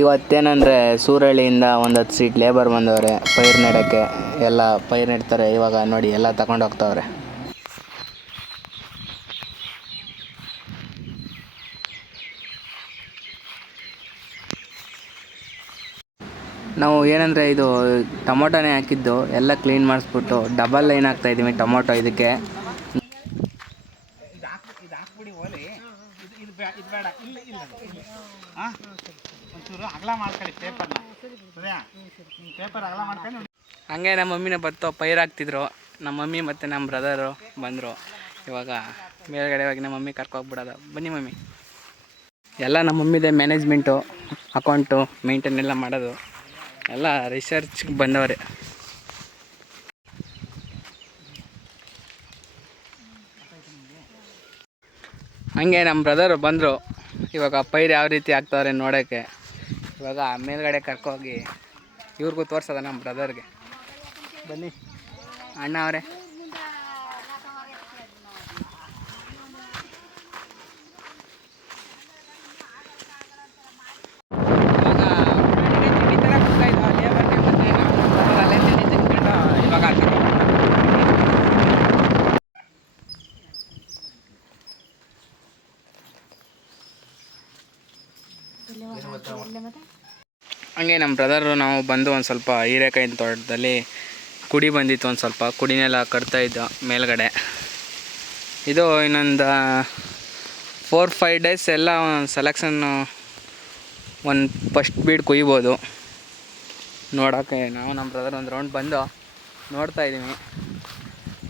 ಇವತ್ತೇನಂದರೆ ಸೂರಳ್ಳಿಯಿಂದ ಒಂದು ಹತ್ತು seat labour ಬಂದವ್ರೆ, ಪೈರು ನೆಡೋಕ್ಕೆ. ಎಲ್ಲ ಪೈರು ನೆಡ್ತಾರೆ, ಇವಾಗ ನೋಡಿ ಎಲ್ಲ ತಗೊಂಡು ಹೋಗ್ತಾವ್ರೆ. ನಾವು ಏನಂದರೆ ಇದು ಟೊಮೊಟೊನೇ ಹಾಕಿದ್ದು, ಎಲ್ಲ ಕ್ಲೀನ್ ಮಾಡಿಸ್ಬಿಟ್ಟು ಡಬಲ್ ಲೈನ್ ಹಾಕ್ತಾ ಇದ್ದೀವಿ ಟೊಮೊಟೊ ಇದಕ್ಕೆ ಇದು ಹಾಕ್ ಇದು ಹಂಗೆ ನಮ್ಮ ಮಮ್ಮಿನ ಬತ್ತೋ ಪೈರ್ ಹಾಕ್ತಿದ್ರು. ನಮ್ಮ ಮಮ್ಮಿ ಮತ್ತು ನಮ್ಮ ಬ್ರದರು ಬಂದರು. ಇವಾಗ ಮೇಲ್ಗಡೆ ಹೋಗಿ ನಮ್ಮ ಮಮ್ಮಿ ಕರ್ಕೋಗ್ಬಿಡೋದು. ಬನ್ನಿ ಮಮ್ಮಿ. ಎಲ್ಲ ನಮ್ಮ ಮಮ್ಮಿದೆ ಮ್ಯಾನೇಜ್ಮೆಂಟು ಅಕೌಂಟು ಮೇಂಟೈನ್ ಎಲ್ಲ ಮಾಡೋದು. ಎಲ್ಲ ರಿಸರ್ಚ್ಗೆ ಬಂದವ್ರೆ. ಹಂಗೆ ನಮ್ಮ ಬ್ರದರು ಬಂದರು. ಇವಾಗ ಪೈರು ಯಾವ ರೀತಿ ಆಗ್ತಾವ್ರೆ ನೋಡೋಕ್ಕೆ. ಇವಾಗ ಮೇಲ್ಗಡೆ ಕರ್ಕೋಗಿ ಇವ್ರಿಗೂ ತೋರಿಸೋದ ನಮ್ಮ ಬ್ರದರ್ಗೆ ಬನ್ನಿ. ಅಣ್ಣ ಅವರೇ. ಹಂಗೆ ನಮ್ಮ ಬ್ರದರು ನಾವು ಬಂದು ಒಂದು ಸ್ವಲ್ಪ ಹೀರೆಕಾಯಿನ ತೋಟದಲ್ಲಿ ಕುಡಿ ಬಂದಿತ್ತು ಒಂದು ಸ್ವಲ್ಪ. ಕುಡಿನೆಲ್ಲ ಕಟ್ತಾ ಇದ್ದ ಮೇಲ್ಗಡೆ. ಇದು ಇನ್ನೊಂದು ಫೋರ್ ಫೈವ್ ಡೇಸ್ ಎಲ್ಲ ಸೆಲೆಕ್ಷನ್ನು ಒಂದು ಫಸ್ಟ್ ಬೀಡ್ ಕುಯ್ಬೋದು. ನೋಡೋಕ್ಕೆ ನಾವು ನಮ್ಮ ಬ್ರದರ್ ಒಂದು ರೌಂಡ್ ಬಂದು ನೋಡ್ತಾ ಇದ್ದೀವಿ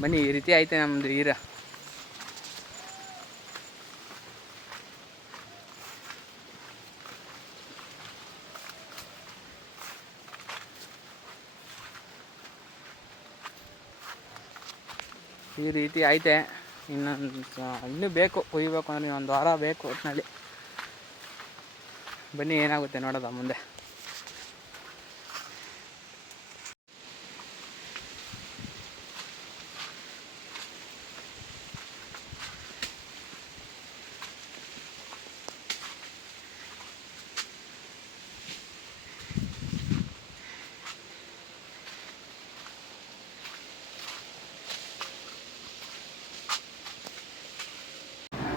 ಬನ್ನಿ ಈ ರೀತಿ ಐತೆ ನಮ್ಮದು ಹೀರ. ಈ ರೀತಿ ಐತೆ. ಇನ್ನೊಂದು ಇನ್ನೂ ಬೇಕು, ಕುಯ್ಬೇಕು ಅಂದರೆ ಒಂದು ವಾರ ಬೇಕು ಒಟ್ಟಿನಲ್ಲಿ ಬನ್ನಿ ಏನಾಗುತ್ತೆ ನೋಡೋದ ಮುಂದೆ.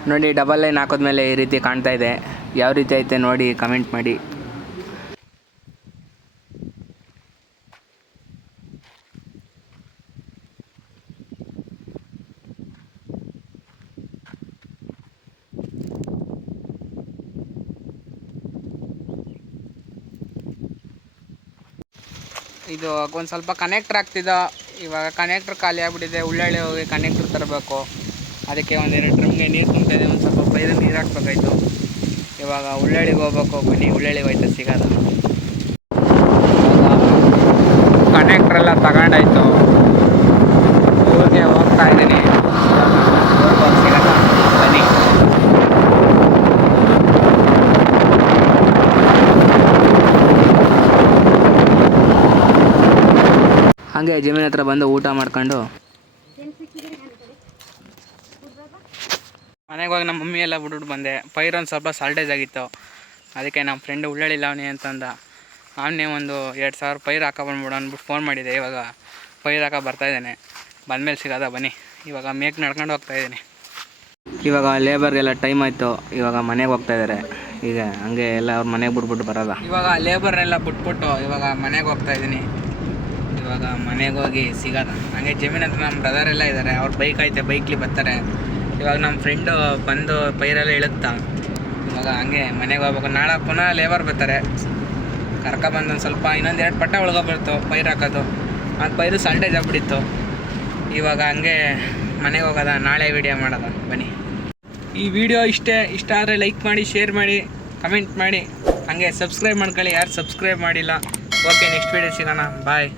ನೋಡಿ ಡಬಲ್ ಲೈನ್ ಹಾಕಿದ್ಮೇಲೆ ಈ ರೀತಿ ಕಾಣ್ತಾ ಇದೆ. ಯಾವ ರೀತಿ ಐತೆ ನೋಡಿ ಕಮೆಂಟ್ ಮಾಡಿ. ಇದು ಒಂದು ಸ್ವಲ್ಪ ಕನೆಕ್ಟ್ರ್ ಆಗ್ತಿದ್ದ ಇವಾಗ ಕನೆಕ್ಟ್ರ್ ಖಾಲಿ ಆಗ್ಬಿಟ್ಟಿದೆ. ಉಳ್ಳಳ್ಳಿ ಹೋಗಿ ಕನೆಕ್ಟ್ರ್ ತರಬೇಕು. ಅದಕ್ಕೆ ಒಂದೆರಡು ಡ್ರಮ್ಗೆ ನೀರು ತುಂಬಿದೆ ಒಂದು ಸ್ವಲ್ಪ ಪೈರು ನೀರು ಹಾಕ್ಬೇಕಾಯ್ತು. ಇವಾಗ ಉಳ್ಳಳ್ಳಿಗೆ ಹೋಗ್ಬೇಕು, ಬನ್ನಿ. ಉಳ್ಳಳ್ಳಿಗೆ ಹೋಯ್ತು ಸಿಗಲ್ಲ ಕನೆಕ್ಟ್ರ್ ಎಲ್ಲ ತಗೊಂಡಾಯ್ತು. ಊರಿಗೆ ಹೋಗ್ತಾ ಇದ್ದೀನಿ. ಬನ್ನಿ. ಹಾಗೆ ಜಮೀನ್ ಹತ್ರ ಬಂದು ಊಟ ಮಾಡ್ಕೊಂಡು ಮನೆಗೆ ಹೋಗಿ ನಮ್ಮ ಮಮ್ಮಿ ಎಲ್ಲ ಬಿಟ್ಬಿಟ್ಟು ಬಂದೆ. ಪೈರೊಂದು ಸ್ವಲ್ಪ ಸಾಲ್ಟೇಜ್ ಆಗಿತ್ತು. ಅದಕ್ಕೆ ನಮ್ಮ ಫ್ರೆಂಡ್ ಉಳ್ಳೇಳಿಲ್ಲ ಅವನೇ ಅಂತಂದ ಅವನೇ ಒಂದು ಎರಡು ಸಾವಿರ ಪೈರು ಹಾಕೋ ಬಂದ್ಬಿಡು ಅಂದ್ಬಿಟ್ಟು ಫೋನ್ ಮಾಡಿದೆ. ಇವಾಗ ಪೈರು ಹಾಕೋ ಬರ್ತಾಯಿದ್ದಾನೆ ಬಂದಮೇಲೆ ಸಿಗೋದ, ಬನ್ನಿ. ಇವಾಗ ಮೇಕ್ ನಡ್ಕೊಂಡು ಹೋಗ್ತಾ ಇದ್ದೀನಿ. ಇವಾಗ ಲೇಬರ್ಗೆಲ್ಲ ಟೈಮ್ ಆಯಿತು. ಇವಾಗ ಮನೆಗೆ ಹೋಗ್ತಾ ಇದ್ದಾರೆ ಈಗ ಹಂಗೆ ಎಲ್ಲ ಅವ್ರ ಮನೆಗೆ ಬಿಟ್ಬಿಟ್ಟು ಬರೋದ? ಇವಾಗ ಲೇಬರ್ನೆಲ್ಲ ಬಿಟ್ಬಿಟ್ಟು ಇವಾಗ ಮನೆಗೆ ಹೋಗ್ತಾ ಇದ್ದೀನಿ. ಇವಾಗ ಮನೆಗೆ ಹೋಗಿ ಸಿಗೋದ. ಹಂಗೆ ಜಮೀನ್ ಹತ್ರ ನಮ್ಮ ಬ್ರದರ್ ಎಲ್ಲ ಇದ್ದಾರೆ ಅವ್ರ ಬೈಕ್ ಐತೆ ಬೈಕ್ಲಿ ಬರ್ತಾರೆ. ಇವಾಗ ನಮ್ಮ ಫ್ರೆಂಡು ಬಂದು ಪೈರೆಲ್ಲ ಇಳುತ್ತಾ ಇವಾಗ ಹಂಗೆ ಮನೆಗೆ ಹೋಗ್ಬೇಕು, ನಾಳೆ ಪುನಃ ಲೇಬರ್ ಬರ್ತಾರೆ. ಕರ್ಕೊಬಂದು ಒಂದು ಸ್ವಲ್ಪ, ಇನ್ನೊಂದು ಎರಡು ಪಟ್ಟ ಉಳ್ಕೊಬಿಡ್ತು ಪೈರು ಹಾಕೋದು. ಆ ಪೈರು ಸಾಲ್ಟೇಜ್ ಆಗ್ಬಿಟ್ಟಿತ್ತು ಇವಾಗ ಹಂಗೆ ಮನೆಗೆ ಹೋಗೋದ, ನಾಳೆ ವಿಡಿಯೋ ಮಾಡೋದ. ಬನ್ನಿ. ಈ ವಿಡಿಯೋ ಇಷ್ಟೇ, ಇಷ್ಟ ಆದರೆ ಲೈಕ್ ಮಾಡಿ ಶೇರ್ ಮಾಡಿ ಕಮೆಂಟ್ ಮಾಡಿ. ಹಂಗೆ ಸಬ್ಸ್ಕ್ರೈಬ್ ಮಾಡ್ಕೊಳ್ಳಿ, ಯಾರು ಸಬ್ಸ್ಕ್ರೈಬ್ ಮಾಡಿಲ್ಲ. ಓಕೆ ನೆಕ್ಸ್ಟ್ ವೀಡಿಯೋ ಸಿಗೋಣ. ಬಾಯ್